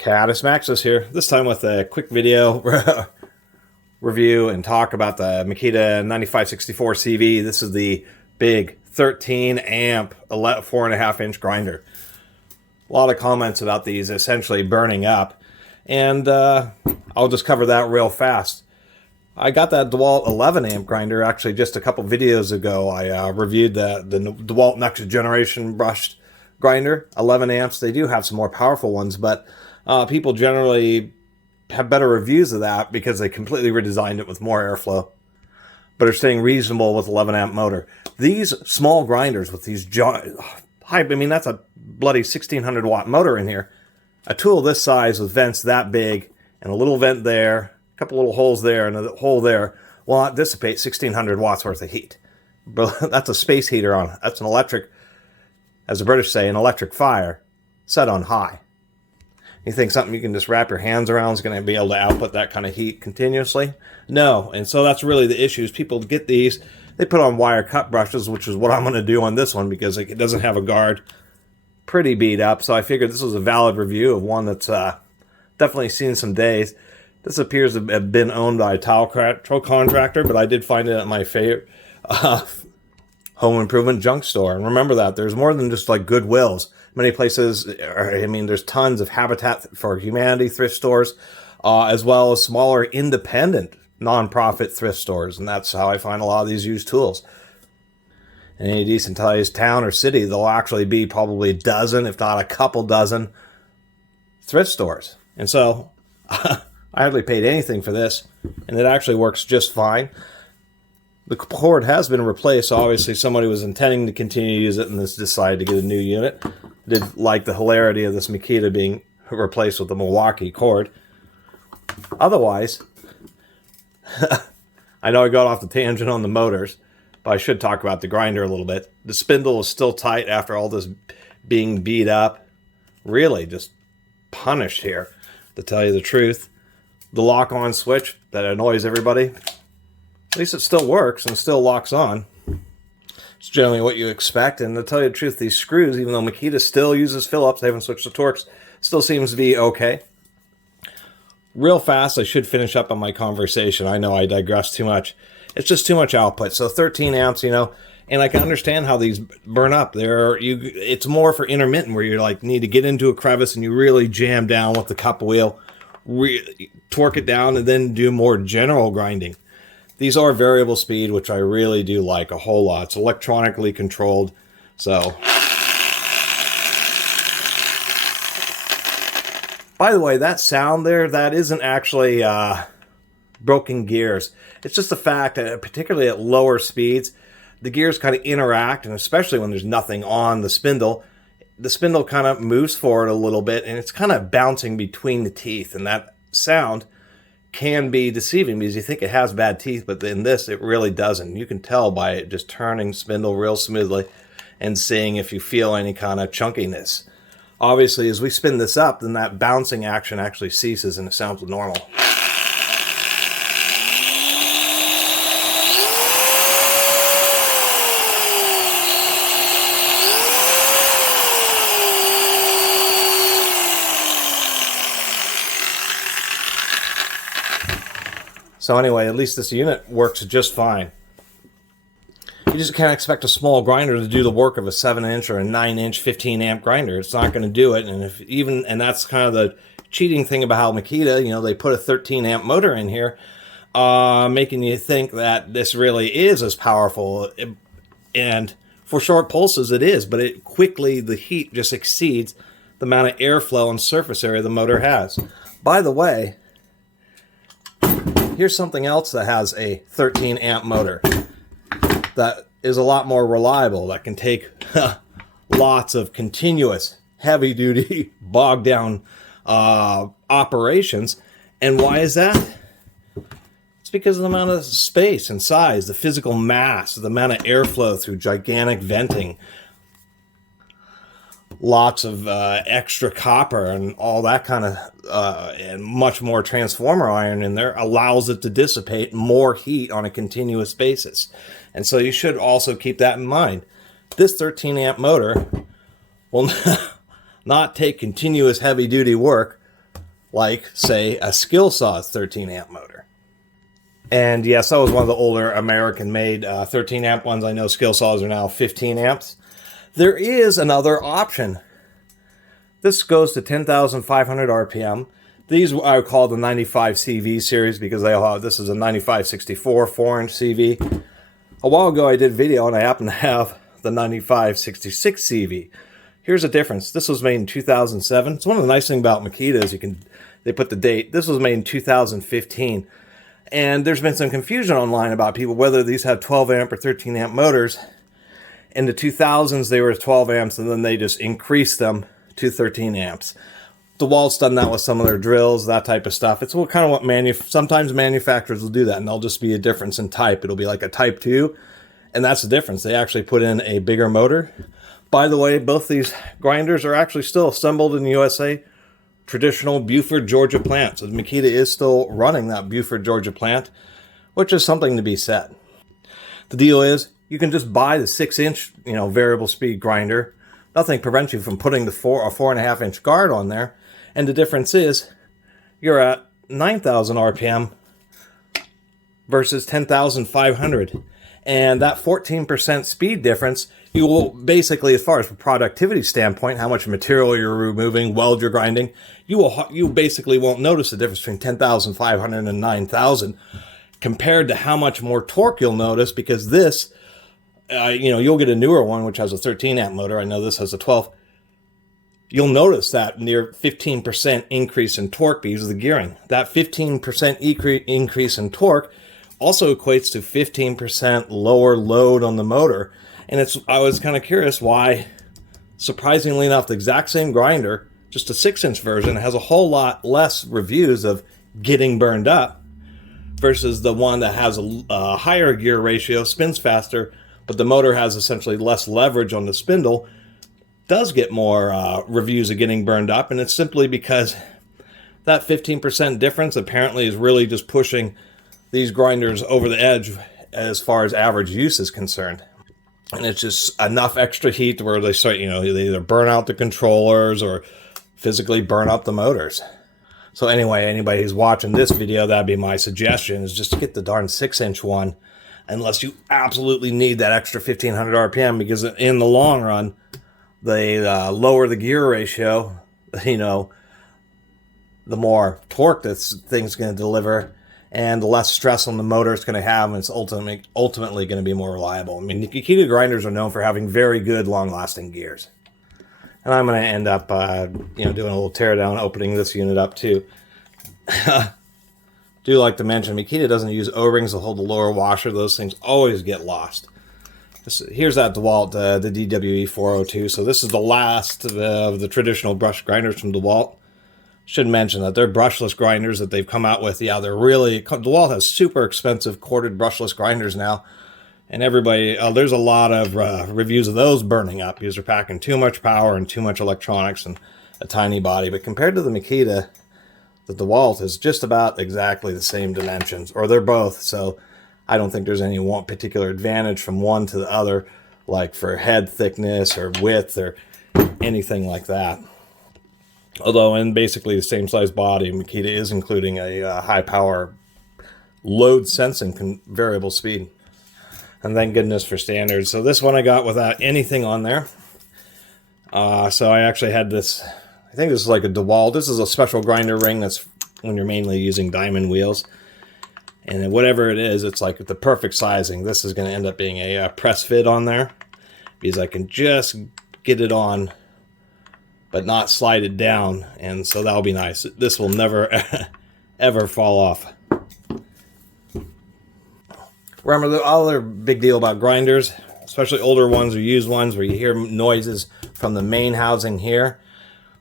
Catus Maximus here, this time with a quick video review and talk about the Makita 9564 CV. This is the big 13 amp 4.5 inch grinder. A lot of comments about these essentially burning up, and I'll just cover that real fast. I got that DeWalt 11 amp grinder actually just a couple videos ago. I reviewed the DeWalt Next Generation brushed grinder, 11 amps. They do have some more powerful ones, but people generally have better reviews of that because they completely redesigned it with more airflow, but are staying reasonable with 11 amp motor. These small grinders with these I mean, that's a bloody 1600 watt motor in here. A tool this size with vents that big and a little vent there, a couple little holes there and a hole there will not dissipate 1600 watts worth of heat. But that's a space heater on. That's an electric, as the British say, an electric fire set on high. You think something you can just wrap your hands around is going to be able to output that kind of heat continuously? No, and so that's really the issue. Is people get these, they put on wire cut brushes, which is what I'm going to do on this one because it doesn't have a guard. Pretty beat up, so I figured this was a valid review of one that's definitely seen some days. This appears to have been owned by a tile contractor, but I did find it at my favorite home improvement junk store. And remember that there's more than just like Goodwills. Many places, I mean, there's tons of Habitat for Humanity thrift stores, as well as smaller independent nonprofit thrift stores. And that's how I find a lot of these used tools. In any decent sized town or city, there'll actually be probably a dozen, if not a couple dozen, thrift stores. And so I hardly paid anything for this, and it actually works just fine. The cord has been replaced, so obviously somebody was intending to continue to use it and has decided to get a new unit. I did like the hilarity of this Makita being replaced with the Milwaukee cord. Otherwise, I know I got off the tangent on the motors, but I should talk about the grinder a little bit. The spindle is still tight after all this being beat up. Really just punished here, to tell you the truth. The lock-on switch that annoys everybody, at least it still works and still locks on. It's generally what you expect. And to tell you the truth, these screws, even though Makita still uses Phillips, they haven't switched to Torx, still seems to be okay. Real fast, I should finish up on my conversation. I know I digress too much. It's just too much output. So 13 amps, you know, and I can understand how these burn up. It's more for intermittent where you like need to get into a crevice and you really jam down with the cup wheel, torque it down, and then do more general grinding. These are variable speed, which I really do like a whole lot. It's electronically controlled. So, by the way, that sound there, that isn't actually broken gears. It's just the fact that, particularly at lower speeds, the gears kind of interact, and especially when there's nothing on the spindle kind of moves forward a little bit, and it's kind of bouncing between the teeth, and that sound can be deceiving because you think it has bad teeth, but in this, it really doesn't. You can tell by it just turning spindle real smoothly and seeing if you feel any kind of chunkiness. Obviously, as we spin this up, then that bouncing action actually ceases and it sounds normal. So anyway, at least this unit works just fine. You just can't expect a small grinder to do the work of a 7-inch or a 9-inch 15 amp grinder. It's not going to do it. And that's kind of the cheating thing about how Makita, you know, they put a 13 amp motor in here, making you think that this really is as powerful. And for short pulses, it is, but it quickly, the heat just exceeds the amount of airflow and surface area the motor has. By the way, here's something else that has a 13 amp motor that is a lot more reliable, that can take lots of continuous heavy duty bogged down operations. And why is that? It's because of the amount of space and size, the physical mass, the amount of airflow through gigantic venting, lots of extra copper and all that kind of and much more transformer iron in there allows it to dissipate more heat on a continuous basis. And so you should also keep that in mind. This 13 amp motor will not take continuous heavy duty work like, say, a skill saw's 13 amp motor. And yes, that was one of the older American-made 13 amp ones. I know skill saws are now 15 amps. There is another option. This goes to 10,500 RPM. These I would call the 95 CV series because they all have, this is a 9564 4-inch CV. A while ago I did a video and I happen to have the 9566 CV. Here's the difference. This was made in 2007. It's one of the nice things about Makita is they put the date. This was made in 2015. And there's been some confusion online about people whether these have 12 amp or 13 amp motors. In the 2000s they were 12 amps and then they just increased them to 13 amps. DeWalt's done that with some of their drills, that type of stuff. It's kind of what sometimes manufacturers will do that, and there'll just be a difference in type. It'll be like a Type 2, and that's the difference. They actually put in a bigger motor. By the way, both these grinders are actually still assembled in the USA. Traditional Buford, Georgia plant. So Makita is still running that Buford, Georgia plant, which is something to be said. The deal is, you can just buy the 6-inch, variable speed grinder. Nothing prevents you from putting the 4.5 inch guard on there. And the difference is, you're at 9,000 RPM versus 10,500. And that 14% speed difference, you will basically, as far as a productivity standpoint, how much material you're removing, weld you're grinding, you basically won't notice the difference between 10,500 and 9,000 compared to how much more torque you'll notice, because this, you'll get a newer one which has a 13 amp motor. I know this has a 12. You'll notice that near 15% increase in torque because of the gearing. That 15% increase in torque also equates to 15% lower load on the motor. And I was kind of curious why, surprisingly enough, the exact same grinder, just a 6-inch version, has a whole lot less reviews of getting burned up versus the one that has a higher gear ratio, spins faster, but the motor has essentially less leverage on the spindle, does get more reviews of getting burned up. And it's simply because that 15% difference apparently is really just pushing these grinders over the edge as far as average use is concerned. And it's just enough extra heat to where they start, they either burn out the controllers or physically burn up the motors. So anyway, anybody who's watching this video, that'd be my suggestion, is just to get the darn 6-inch one, unless you absolutely need that extra 1,500 RPM, because in the long run, they lower the gear ratio, the more torque this thing's going to deliver, and the less stress on the motor it's going to have, and it's ultimately going to be more reliable. I mean, Makita grinders are known for having very good, long-lasting gears. And I'm going to end up, doing a little teardown, opening this unit up too. Do like to mention, Makita doesn't use O-rings to hold the lower washer. Those things always get lost. Here's that DeWalt, the DWE 402. So this is the last of the traditional brush grinders from DeWalt. Should mention that they're brushless grinders that they've come out with. Yeah, DeWalt has super expensive corded brushless grinders now. And everybody, there's a lot of reviews of those burning up because they're packing too much power and too much electronics and a tiny body. But compared to the Makita, the DeWalt is just about exactly the same dimensions, or they're both. So I don't think there's any one particular advantage from one to the other, like for head thickness or width or anything like that. Although in basically the same size body, Makita is including a high power load sensing variable speed. And thank goodness for standards. So this one I got without anything on there. So I actually had this, I think this is like a DeWalt. This is a special grinder ring that's when you're mainly using diamond wheels. And then whatever it is, it's like the perfect sizing. This is going to end up being a press fit on there, because I can just get it on but not slide it down, and so that'll be nice. This will never ever fall off. Remember, the other big deal about grinders, especially older ones or used ones where you hear noises from the main housing here,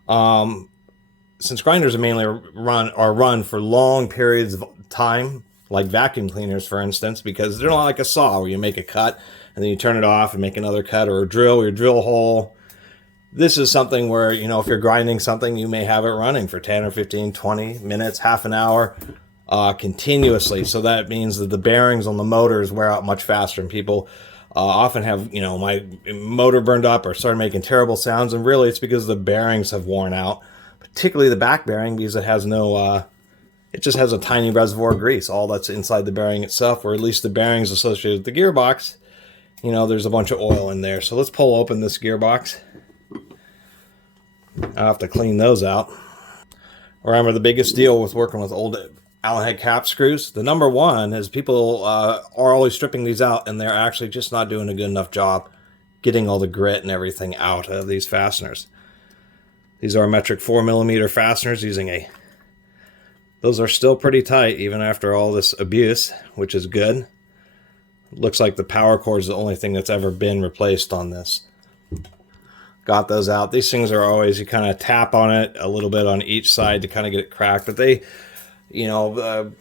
since grinders are mainly run for long periods of time, like vacuum cleaners, for instance, because they're not like a saw where you make a cut and then you turn it off and make another cut, or a drill, your drill hole. This is something where, if you're grinding something, you may have it running for 10 or 15, 20 minutes, half an hour, continuously. So that means that the bearings on the motors wear out much faster, and people often have, my motor burned up or started making terrible sounds, and really it's because the bearings have worn out. particularly the back bearing, because it has no, it just has a tiny reservoir of grease, all that's inside the bearing itself, or at least the bearings associated with the gearbox. You know, there's a bunch of oil in there. So let's pull open this gearbox. I'll have to clean those out. Remember, the biggest deal with working with old Allen head cap screws, the number one is people are always stripping these out, and they're actually just not doing a good enough job getting all the grit and everything out of these fasteners. These are metric 4mm fasteners using those are still pretty tight even after all this abuse, which is good. Looks like the power cord is the only thing that's ever been replaced on this. Got those out. These things are always, you kind of tap on it a little bit on each side to kind of get it cracked, but they, you know,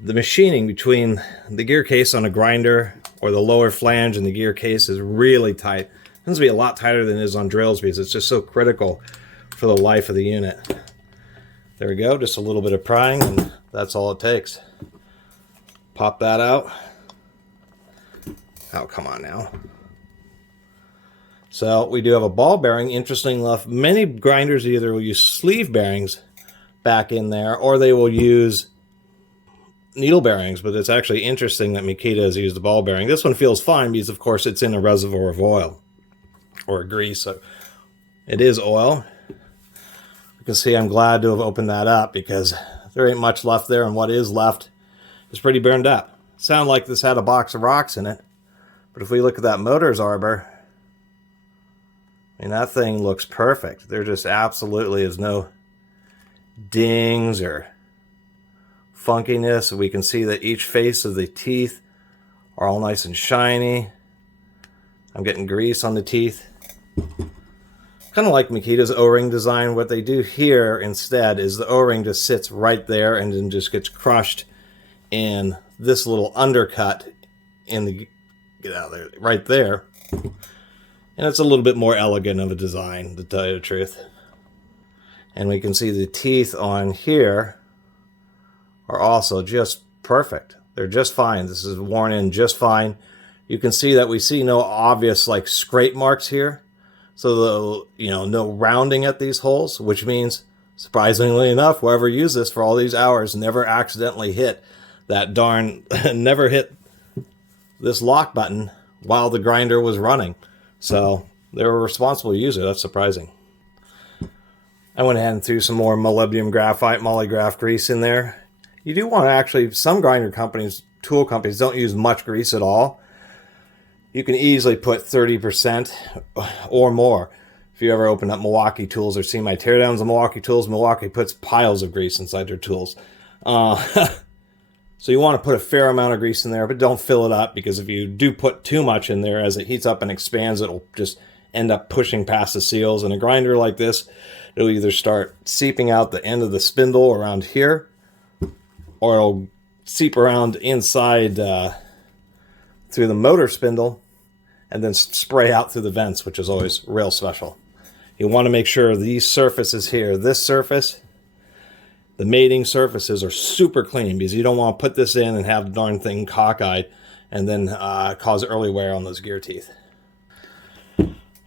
the machining between the gear case on a grinder or the lower flange and the gear case is really tight. It tends to be a lot tighter than it is on drills because it's just so critical for the life of the unit. There we go, just a little bit of prying, and that's all it takes. Pop that out. Oh, come on now. So we do have a ball bearing. Interesting enough, many grinders either will use sleeve bearings back in there, or they will use needle bearings, but it's actually interesting that Makita has used the ball bearing. This one feels fine because, of course, it's in a reservoir of oil or grease. So it is oil. You can see I'm glad to have opened that up because there ain't much left there, and what is left is pretty burned up. Sound like this had a box of rocks in it, but if we look at that motor's arbor, I mean, that thing looks perfect. There just absolutely is no dings or funkiness. We can see that each face of the teeth are all nice and shiny. I'm getting grease on the teeth. Kind of like Makita's O-ring design. What they do here instead is the O-ring just sits right there and then just gets crushed in this little undercut in the, get out of there, right there. And it's a little bit more elegant of a design, to tell you the truth. And we can see the teeth on here are also just perfect. They're just fine. This is worn in just fine. You can see that we see no obvious like scrape marks here. So the, you know, no rounding at these holes, which means, surprisingly enough, whoever used this for all these hours never accidentally hit that darn, never hit this lock button while the grinder was running. So they were a responsible user. That's surprising. I went ahead and threw some more molybdenum graphite, molygraph grease in there. You do want to actually, some grinder companies, tool companies, don't use much grease at all. You can easily put 30% or more. If you ever open up Milwaukee tools or see my teardowns of Milwaukee tools, Milwaukee puts piles of grease inside their tools. So you want to put a fair amount of grease in there, but don't fill it up, because if you do put too much in there, as it heats up and expands, it'll just end up pushing past the seals. And a grinder like this, it'll either start seeping out the end of the spindle around here, or it'll seep around inside through the motor spindle and then spray out through the vents, which is always real special. You want to make sure these surfaces here, this surface, the mating surfaces, are super clean, because you don't want to put this in and have the darn thing cockeyed and then cause early wear on those gear teeth.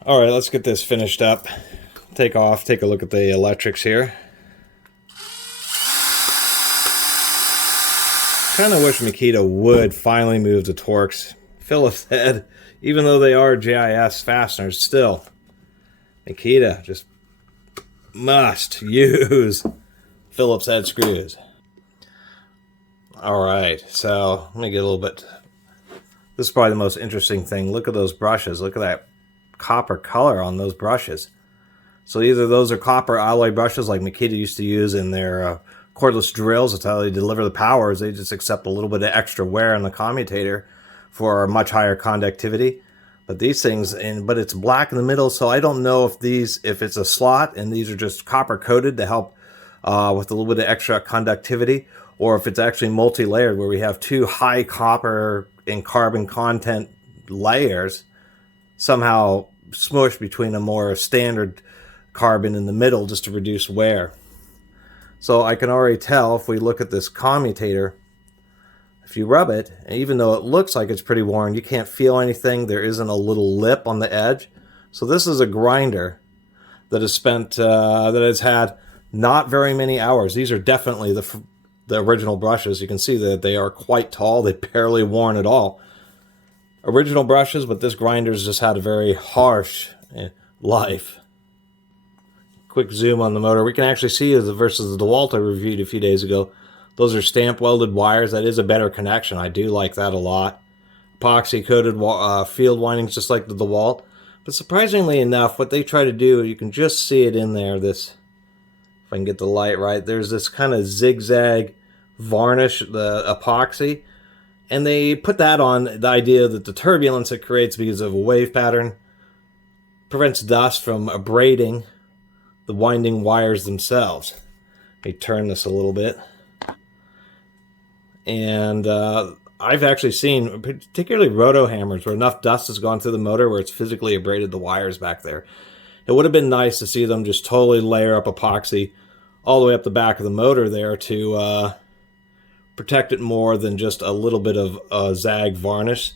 All right, let's get this finished up. Take a look at the electrics here. Kind of wish Makita would finally move to Torx. Phillips head, even though they are JIS fasteners, still, Makita just must use Phillips head screws. All right, so let me get a little bit. This is probably the most interesting thing. Look at those brushes. Look at that copper color on those brushes. So either those are copper alloy brushes like Makita used to use in their cordless drills. That's how they deliver the powers. They just accept a little bit of extra wear in the commutator for much higher conductivity. But these things, but it's black in the middle, so I don't know if it's a slot and these are just copper coated to help with a little bit of extra conductivity, or if it's actually multi-layered, where we have two high copper and carbon content layers somehow smushed between a more standard carbon in the middle just to reduce wear. So I can already tell, if we look at this commutator, if you rub it, even though it looks like it's pretty worn, you can't feel anything. There isn't a little lip on the edge. So this is a grinder that has spent that has had not very many hours. These are definitely the original brushes. You can see that they are quite tall. They barely worn at all. Original brushes, but this grinder's just had a very harsh life. Quick zoom on the motor. We can actually see versus the DeWalt I reviewed a few days ago. Those are stamp welded wires. That is a better connection. I do like that a lot. Epoxy coated field windings just like the DeWalt. But surprisingly enough, what they try to do, you can just see it in there. This, if I can get the light right, there's this kind of zigzag varnish, the epoxy. And they put that on the idea that the turbulence it creates because of a wave pattern prevents dust from abrading the winding wires themselves. Let me turn this a little bit. And I've actually seen, particularly roto hammers, where enough dust has gone through the motor where it's physically abraded the wires back there. It would have been nice to see them just totally layer up epoxy all the way up the back of the motor there to protect it more than just a little bit of zag varnish.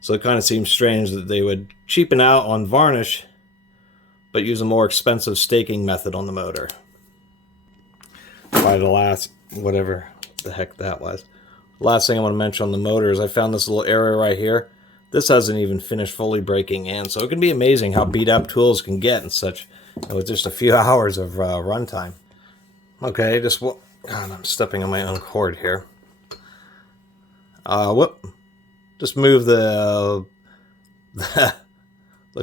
So it kind of seems strange that they would cheapen out on varnish but use a more expensive staking method on the motor. By the last, whatever the heck that was. Last thing I want to mention on the motor is I found this little area right here. This hasn't even finished fully breaking in, so it can be amazing how beat up tools can get in such, with just a few hours of runtime. Okay, God, I'm stepping on my own cord here. Just move the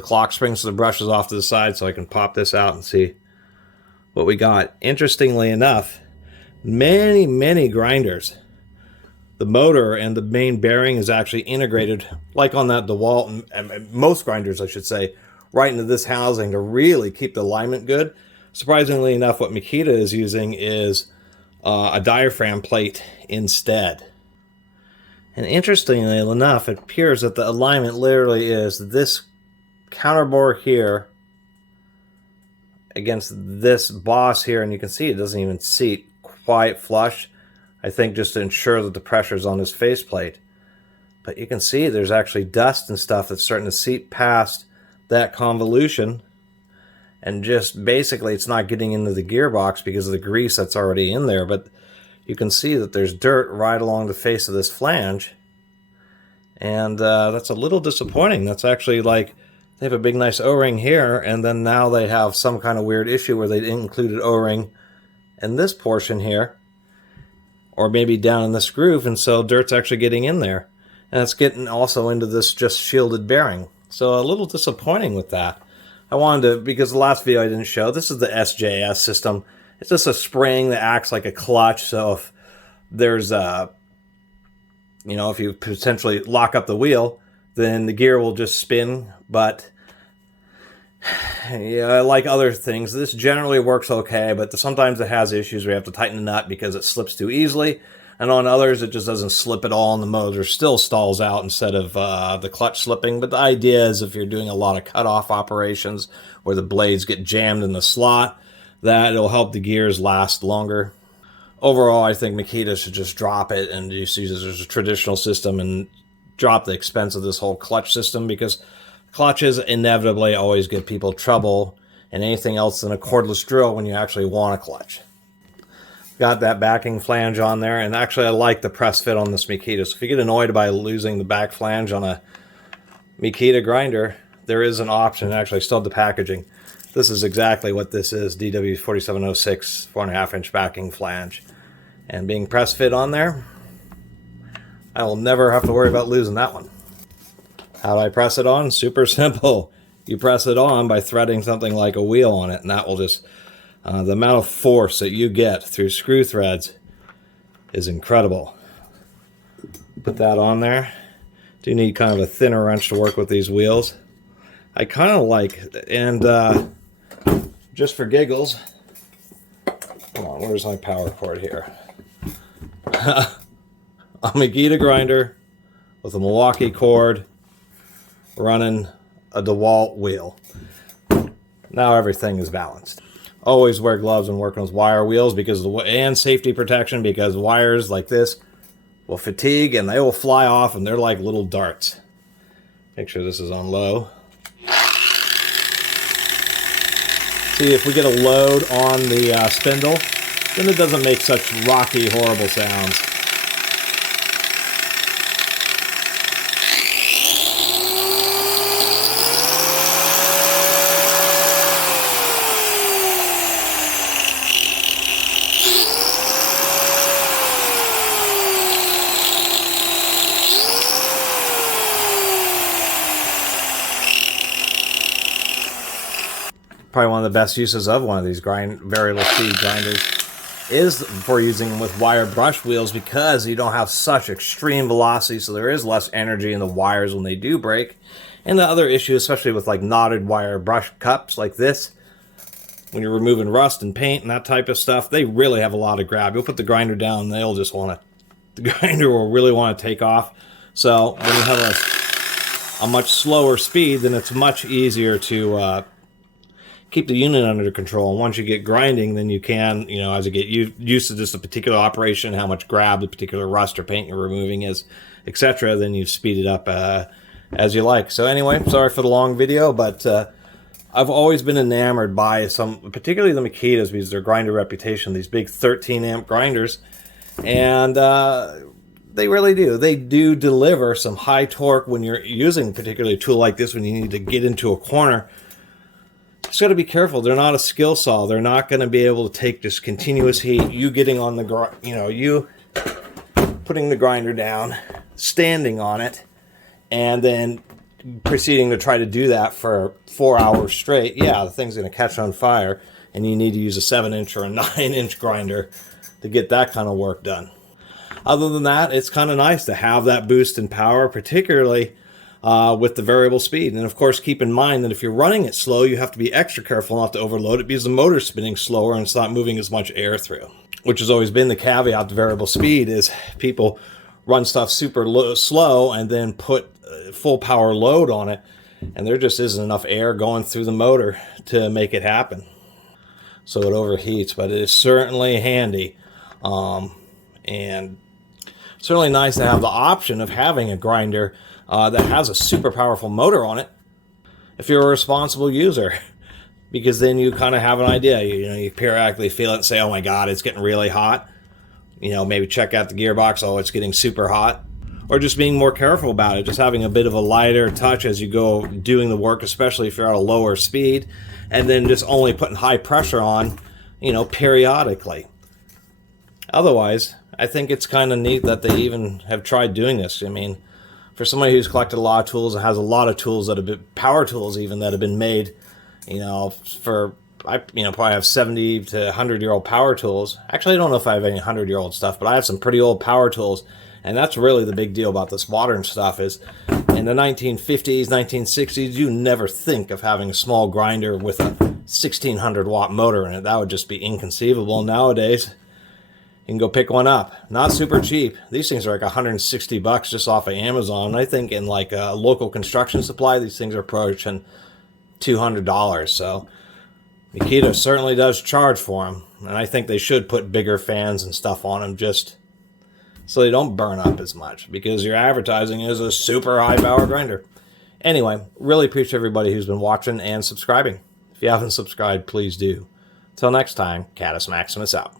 clock springs to the brushes off to the side so I can pop this out and see what we got. Interestingly enough, many grinders, the motor and the main bearing is actually integrated, like on that DeWalt, and most grinders, I should say, right into this housing to really keep the alignment good. Surprisingly enough, what Makita is using is a diaphragm plate instead. And interestingly enough, it appears that the alignment literally is this counterbore here against this boss here, and you can see it doesn't even seat quite flush. I think just to ensure that the pressure is on this faceplate. But you can see there's actually dust and stuff that's starting to seep past that convolution, and just basically it's not getting into the gearbox because of the grease that's already in there. But you can see that there's dirt right along the face of this flange, and that's a little disappointing. That's actually like they have a big nice O-ring here, and then now they have some kind of weird issue where they didn't include an O-ring in this portion here, or maybe down in this groove, and so dirt's actually getting in there. And it's getting also into this just shielded bearing. So a little disappointing with that. I wanted to, because the last video I didn't show, this is the SJS system. It's just a spring that acts like a clutch, so if there's a, if you potentially lock up the wheel, then the gear will just spin. But yeah, like other things, this generally works okay, but sometimes it has issues where you have to tighten the nut because it slips too easily. And on others, it just doesn't slip at all, and the motor still stalls out instead of the clutch slipping. But the idea is if you're doing a lot of cutoff operations where the blades get jammed in the slot, that it'll help the gears last longer. Overall, I think Makita should just drop it and just use it as a traditional system and drop the expense of this whole clutch system, because clutches inevitably always give people trouble and anything else than a cordless drill when you actually want a clutch. Got that backing flange on there, and actually I like the press fit on this Makita. So if you get annoyed by losing the back flange on a Makita grinder, there is an option. Actually, I still have the packaging. This is exactly what this is, DW4706 4.5 inch backing flange. And being press fit on there, I will never have to worry about losing that one. How do I press it on? Super simple. You press it on by threading something like a wheel on it, and that will just, the amount of force that you get through screw threads is incredible. Put that on there. Do need kind of a thinner wrench to work with these wheels. I kind of like, and just for giggles, come on, where's my power cord here? A Makita grinder with a Milwaukee cord running a DeWalt wheel. Now everything is balanced. Always wear gloves when working with wire wheels and safety protection, because wires like this will fatigue and they will fly off, and they're like little darts. Make sure this is on low. See, if we get a load on the spindle, then it doesn't make such rocky, horrible sounds. Probably one of the best uses of one of these variable speed grinders is for using with wire brush wheels, because you don't have such extreme velocity, so there is less energy in the wires when they do break. And the other issue, especially with like knotted wire brush cups like this, when you're removing rust and paint and that type of stuff, they really have a lot of grab. You'll put the grinder down, they'll just want to, the grinder will really want to take off. So when you have a much slower speed, then it's much easier to keep the unit under control. And once you get grinding, then you can, you know, as you get used to just a particular operation, how much grab the particular rust or paint you're removing is, etc., then you speed it up as you like. So anyway, sorry for the long video, but I've always been enamored by particularly the Makitas, because their grinder reputation, these big 13 amp grinders, and they really do. They do deliver some high torque when you're using particularly a tool like this, when you need to get into a corner. Just got to be careful. They're not a skill saw. They're not going to be able to take just continuous heat. You getting on the, you putting the grinder down, standing on it, and then proceeding to try to do that for 4 hours straight. Yeah, the thing's going to catch on fire, and you need to use a 7-inch or a 9-inch grinder to get that kind of work done. Other than that, it's kind of nice to have that boost in power, particularly with the variable speed. And of course, keep in mind that if you're running it slow, you have to be extra careful not to overload it, because the motor's spinning slower and it's not moving as much air through. Which has always been the caveat to variable speed, is people run stuff super slow and then put full power load on it, and there just isn't enough air going through the motor to make it happen. So it overheats, but it is certainly handy. And certainly nice to have the option of having a grinder that has a super powerful motor on it if you're a responsible user, because then you kind of have an idea. You periodically feel it and say, oh my god, it's getting really hot. Maybe check out the gearbox, oh, it's getting super hot. Or just being more careful about it, just having a bit of a lighter touch as you go doing the work, especially if you're at a lower speed, and then just only putting high pressure on, periodically. Otherwise, I think it's kind of neat that they even have tried doing this. I mean, for somebody who's collected a lot of tools and has a lot of tools that have been, power tools even, that have been made, I probably have 70 to 100-year-old power tools. Actually, I don't know if I have any 100-year-old stuff, but I have some pretty old power tools. And that's really the big deal about this modern stuff, is in the 1950s, 1960s, you never think of having a small grinder with a 1600 watt motor in it. That would just be inconceivable. Nowadays, you can go pick one up. Not super cheap. These things are like 160 bucks just off of Amazon. I think in like a local construction supply, these things are approaching $200. So Makita certainly does charge for them. And I think they should put bigger fans and stuff on them, just so they don't burn up as much, because your advertising is a super high power grinder. Anyway, really appreciate everybody who's been watching and subscribing. If you haven't subscribed, please do. Till next time, Catus Maximus out.